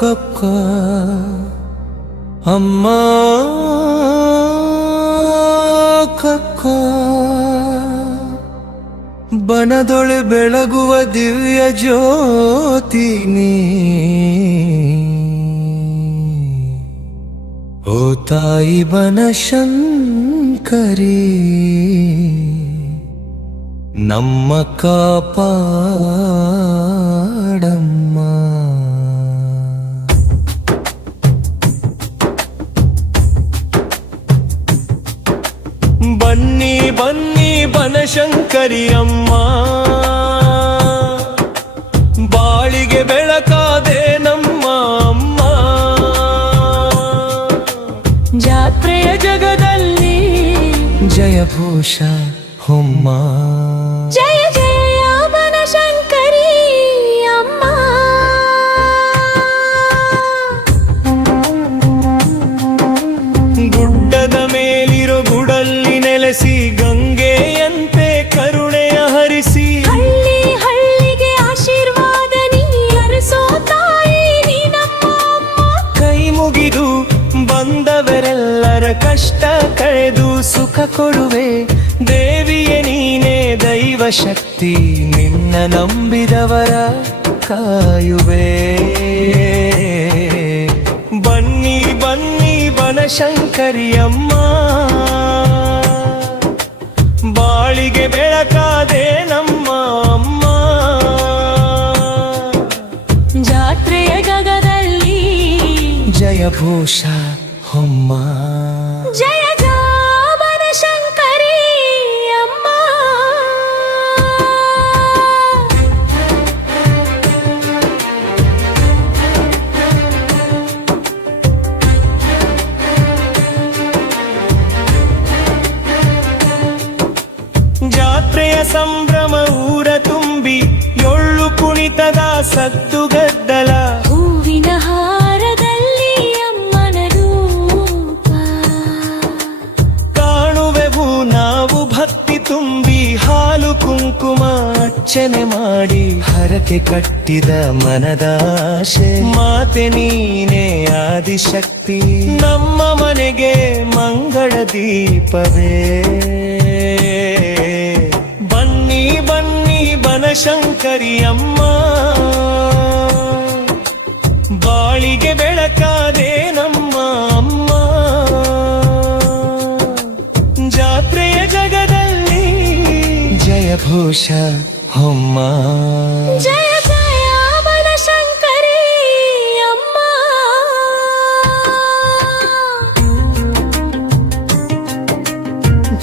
ಕೊಕ್ಕ ಅಮ್ಮ ಕೊಕ್ಕ ಬನದೊಳೆ ಬೆಳಗುವ ದಿವ್ಯ ಜ್ಯೋತಿ ನೀ ಓ ತಾಯಿ ಬನಶಂಕರಿ ನಮ್ಮ ಕಾಪಾಡಮ್ಮ. ಬನ್ನಿ ಬನ್ನಿ ಬನಶಂಕರಿ ಅಮ್ಮ, ಬಾಳಿಗೆ ಬೆಳಕಾದೆ ನಮ್ಮ ಅಮ್ಮ. ಜಾತ್ರೆಯ ಜಗದಲ್ಲಿ ಜಯಘೋಷ ಹೊಮ್ಮ. ಜಯ ಜಯ ಬನಶಂಕರಿ ಅಮ್ಮ. ಗುಡ್ಡದ ಮೇಲಿರೋ ಗುಡಲ್ಲಿ ನೆಲೆಸಿ ಗಂಗೆಯಂತೆ ಕರುಣೆಯ ಹರಿಸಿ ಹಳ್ಳಿ ಹಳ್ಳಿಗೆ ಆಶೀರ್ವಾದ ನೀ ಹರಿಸೋ ತಾಯಿ ನೀ ನಮ್ಮ ಅಮ್ಮ. ಕೈ ಮುಗಿದು ಬಂದವರೆಲ್ಲರ ಕಷ್ಟ ಕಳೆದು ಸುಖ ಕೊಡುವೆ ದೇವಿಯೇ ನೀನೇ ದೈವ ಶಕ್ತಿ, ನಿನ್ನ ನಂಬಿದವರ ಕಾಯುವೆ. ಬನ್ನಿ ಬನ್ನಿ ಬನಶಂಕರಿ ಅಮ್ಮ, ಬಾಳಿಗೆ ಬೆಳಕಾದೆ ನಮ್ಮ ಅಮ್ಮ. ಜಾತ್ರೆಯ ಗಗದಲ್ಲಿ ಜಯಘೋಷ ಹೊಮ್ಮ. ಜಯ ಜಯ ಬನಶಂಕರಿ ಅಮ್ಮ. ಜಾತ್ರೆಯ ಸಂಭ್ರಮ ಊರ ತುಂಬಿ ಎಳ್ಳು ಕುಣಿತದ ಸದ್ದು ಗದ್ದಲ, ಹೂವಿನ ಹಾರದಲ್ಲಿ ಅಮ್ಮನ ರೂಪ ಕಾಣುವೆವು ನಾವು ಭಕ್ತಿ ತುಂಬಿ ಹಾಲು ಕುಂಕುಮ ಅರ್ಚನೆ ಮಾಡಿ ಹರಕೆ ಕಟ್ಟಿದ ಮನದಾಶೆ. ಮಾತೆ ನೀನೇ ಆದಿಶಕ್ತಿ, ನಮ್ಮ ಮನೆಗೆ ಮಂಗಳ ದೀಪವೇ. ಬನ್ನಿ ಬನ್ನಿ ಬನಶಂಕರಿ ಅಮ್ಮ, ಬಾಳಿಗೆ ಬೆಳಕಾದೆ ನಮ್ಮ ಅಮ್ಮ. ಜಾತ್ರೆಯ ಜಗದಲ್ಲಿ ಜಯಘೋಷ ಹೊಮ್ಮ. ಜಯ ಜಯ ಬನಶಂಕರಿ ಅಮ್ಮ.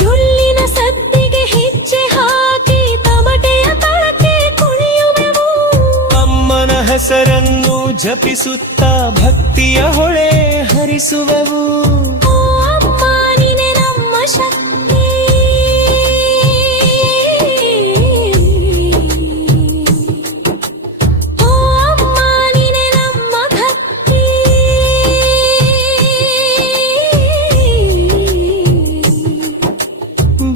ಜೊಲ್ಲಿನ ಸದ್ದಿಗೆ ಹೆಜ್ಜೆ ಹಾಕಿ ತಮಟೆಯ ತಳಕ್ಕೆ ಕುಣಿಯುವೆವು. ಅಮ್ಮನ ಹೆಸರನ್ನು ಜಪಿಸುತ್ತಾ ಭಕ್ತಿಯ ಹೊಳೆ ಹರಿಸುವೆವು. ಓ ಅಮ್ಮ ನೀನೆ ನಮ್ಮ ಶಕ್ತಿ, ಓ ಅಮ್ಮ ನೀನೆ ನಮ್ಮ ಭಕ್ತಿ.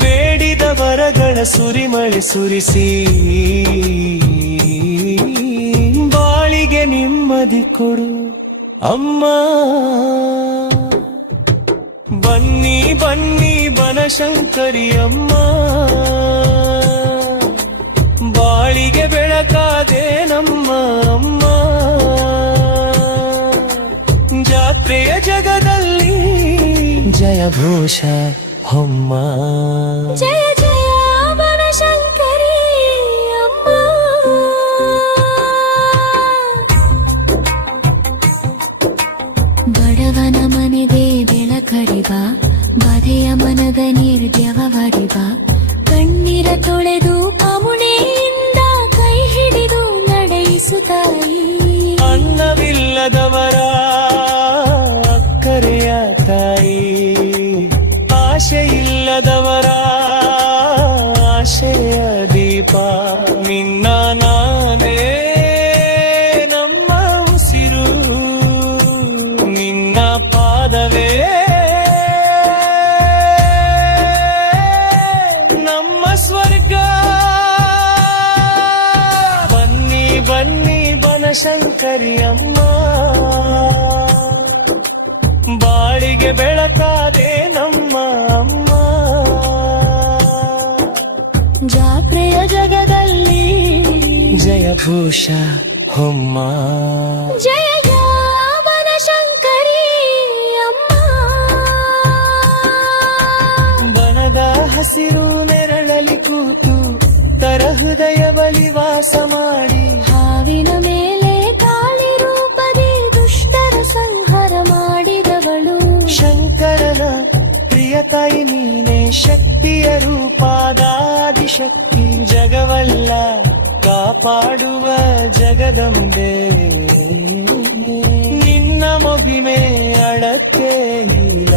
ಬೇಡಿದ ವರಗಳ ಸುರಿಮಳೆ ಸುರಿಸಿ ಬಾಳಿಗೆ ನೆಮ್ಮದಿ ಕೊಡು ಅಮ್ಮ. ಬನ್ನಿ ಬನ್ನಿ ಬನಶಂಕರಿ ಅಮ್ಮ, ಬಾಳಿಗೆ ಬೆಳಕಾದೆ ನಮ್ಮ ಅಮ್ಮ. ಜಾತ್ರೆಯ ಜಗದಲ್ಲಿ ಜಯಘೋಷ ಹೊಮ್ಮ. ಜಯ ಜಯ ಬನಶಂಕರಿ ಅಮ್ಮ. ಬಡವನ ಮನೆಗೆ ಬೆಳಕಡಿಬ, ಬರೆಯ ಮನದ ನಿರ್ದ್ಯವಡಿಬ. ಕಣ್ಣೀರ ತೊಳೆದು ಕಮುಣೆಯಿಂದ ಕೈ ಹಿಡಿದು ನಡೆಯಿಸು ತಾಯಿ. ಅನ್ನವಿಲ್ಲದವರ ಅಕ್ಕರೆಯ ತಾಯಿ, ಆಶೆ ಇಲ್ಲದವರ ಆಶೆಯ ದೀಪ. ನಿನ್ನ ನಾನೇ ನಮ್ಮ ಉಸಿರು, ನಿನ್ನ ಪಾದವೇ ನಮ್ಮ ಸ್ವರ್ಗ. ಬನ್ನಿ ಬನ್ನಿ ಬನಶಂಕರಿ ಅಮ್ಮ. ಬಾಳಿಗೆ ಬೆಳಕಾದೆ ನಮ್ಮ ಅಮ್ಮ. ಜಾತ್ರೆಯ ಜಗದಲ್ಲಿ ಜಯಭೂಷ ಹೊಮ್ಮ. ಜಯ ಬನಶಂಕರಿ ಅಮ್ಮ. ಬನದ ಹಸಿರು ನೆರಳಲಿ ಕೂತು ತರಹೃದಯ ಬಲಿ ವಾಸ ಮಾಡಿ, ಹಾವಿನ ಮೇಲೆ ಕಾಳಿ ರೂಪದಿ ದುಷ್ಟರ ಸಂಹಾರ ಮಾಡಿದವಳು. ಶಂಕರನ ಪ್ರಿಯ ತಾಯಿ ನೀನೆ, ಶಕ್ತಿಯ ರೂಪಾದಾದಿಶಕ್ತಿ. ಜಗವಲ್ಲ ಕಾಪಾಡುವ ಜಗದಂಬೆ, ನಿನ್ನ ಮೊಹಿಮೆ ಅಳತೆ ಇಲ್ಲ.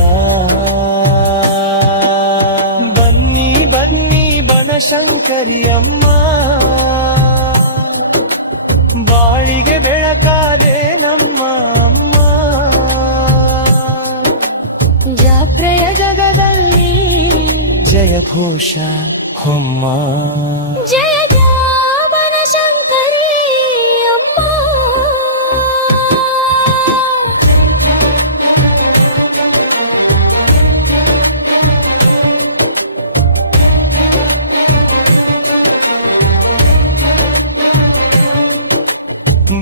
ಬನ್ನಿ ಬನ್ನಿ ಬನಶಂಕರಿ ಅಮ್ಮ, ಬಾಳಿಗೆ ಬೆಳಕಾದೆ ನಮ್ಮ ಅಮ್ಮ. ಜಾತ್ರೆಯ ಜಗದಲ್ಲಿ ಜಯಘೋಷ ಹೊಮ್ಮ. ಜಯ ಬನಶಂಕರಿ ಅಮ್ಮ.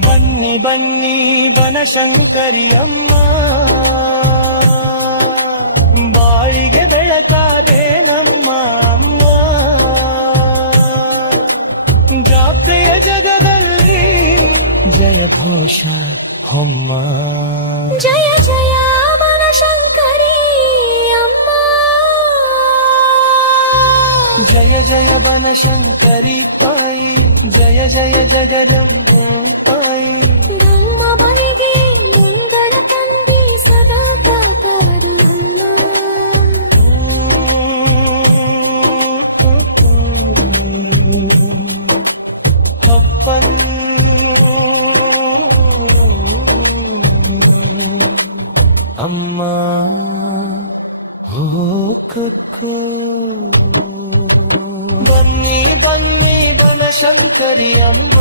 ಬನ್ನಿ ಬನ್ನಿ ಬನಶಂಕರಿ ಅಮ್ಮ, ಬಾಳಿಗೆ ಬೆಳಕಾದೆ ನಮ್ಮ ಅಮ್ಮ. ಜಾತ್ರೆಯ ಜಗದಲ್ಲಿ ಜಯಘೋಷ ಹೊಮ್ಮ. ಜಯ ಜಯ ಬನಶಂಕರಿ ಅಮ್ಮ. ಜಯ ಜಯ ಬನಶಂಕರಿ ತಾಯಿ, ಜಯ ಜಯ ಜಗದಂಬಾಯಿ. ನಮ್ಮ ಮನೆಗೆ ಮಂಗಳ ತಂದಿ ಸದಾ ಕಾಪಾಡು ನಮ್ಮ. ಅಮ್ಮ ಹೋ ಕುಕ್ಕು. ಬನ್ನಿ ಬನ್ನಿ ಬನಶಂಕರಿ ಅಮ್ಮ.